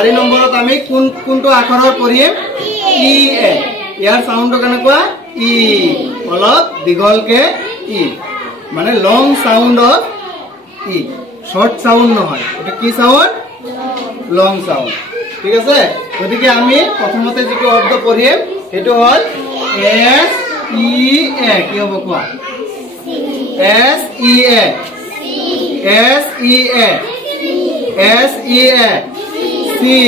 4 নম্বৰত আমি কোনটো আখৰৰ পঢ়িম ই এ ইয়াৰ সাউন্ড কেনেকুৱা ই অলপ দীঘলকে ই মানে লং সাউন্ড অফ ই শর্ট সাউন্ড নহয় এটা কি সাউন্ড লং সাউন্ড ঠিক আছে গতিকে আমি প্ৰথমতে যেটো শব্দ পঢ়িম হেতু হল এস ই এ কি হ'ব কোৱা S E A S E A S E A C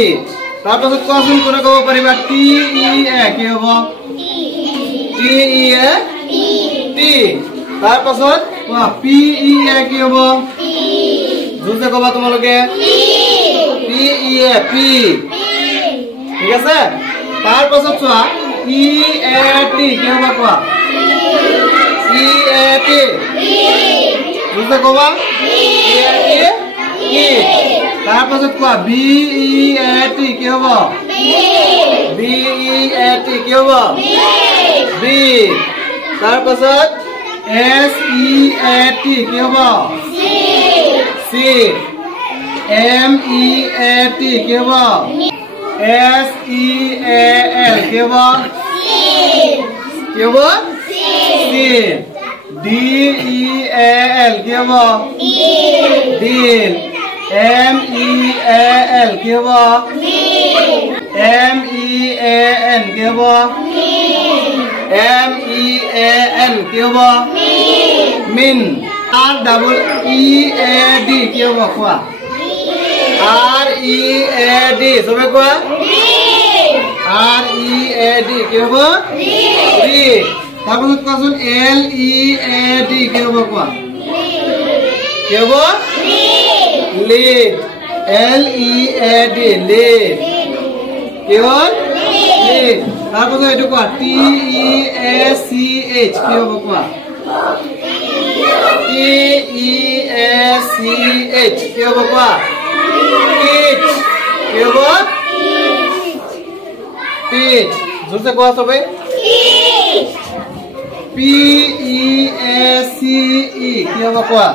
তাৰপাছত কোৱাচোন কোনে ক'ব পাৰিবা টি ই এ কি হ'ব টি ই এ টি তাৰপাছত কোৱা পি ই এ কি হ'ব জোৰছে ক'বা তোমালোকে পি ই এ পি ঠিক আছে তাৰপাছত চোৱা ই এ টি কি হ'ব কোৱা ই এ টি জোৰছে ক'বা ই এ টি ই তাৰপাছত কোৱা বি ই এ টি কি হ'ব বি ই এ টি কি হ'ব বি তাৰপাছত এস ই এ টি কি হ'ব সি এম ই এ টি কি হ'ব এস ই এ এল কি হ'ব কি হ'ব সি ডি ই এ এল কি হ'ব ডিল এম ই এ এল কি হ'ব এম ই এ এন কি হ'ব এম ই এ এন কি হ'ব মিন আর ডাবল ই এ ডি কি হ'ব কোৱা আৰ ই এ ডি সবে কোৱা আৰ ই এ ডি কি হ'ব ৰি তাৰপিছত কোৱাচোন এল ই এ ডি কি হ'ব কোৱা কি হ'ব lead L E A D lead কি হ'ল লিড তাৰপিছত এইটো কোৱা টি ই এ চি এইচ কি হ'ব কোৱা টি ই এ চি এইচ কি হ'ব কোৱা টিচ কি হ'ব টিচ জোৰছে কোৱা সবে পি ই এ চি ই কি হ'ব কোৱা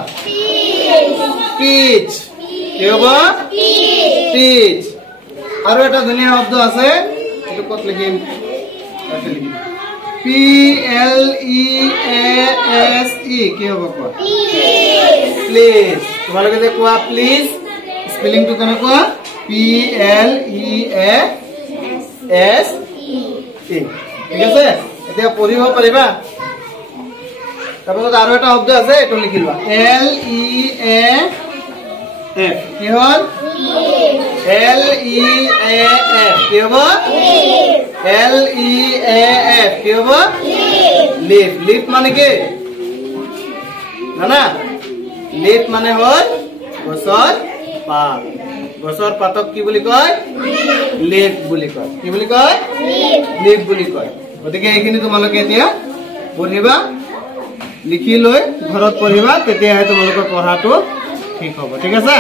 টিচ কি হ'ব টিচ আৰু এটা ধুনীয়া শব্দ আছে এটো কত লিখিম আছে লিখিম P L E A S E কি হ'ব কোৱা প্লিজ তোমালোকে যে কোৱা প্লিজ স্পেলিং টু কেনেকুৱা P L E A S E ঠিক আছে এতিয়া পঢ়িব পাৰিবা তাৰপিছত আৰু এটা শব্দ আছে এটো লিখি লোৱা এল ই এ এফ কি হ'ল এল ই এ এফ কি হ'ব এল ই এ এফ কি হ'ব লিফ লিফ মানে কি জানা লিফ মানে হ'ল গছৰ পাত গছৰ পাতক কি বুলি কয় লিফ বুলি কয় কি বুলি কয় লিফ বুলি কয় গতিকে এইখিনি তোমালোকে এতিয়া পঢ়িবা লিখি লৈ ঘৰত পঢ়িবা তেতিয়াহে তোমালোকৰ পঢ়াটো ঠিক হ'ব ঠিক আছে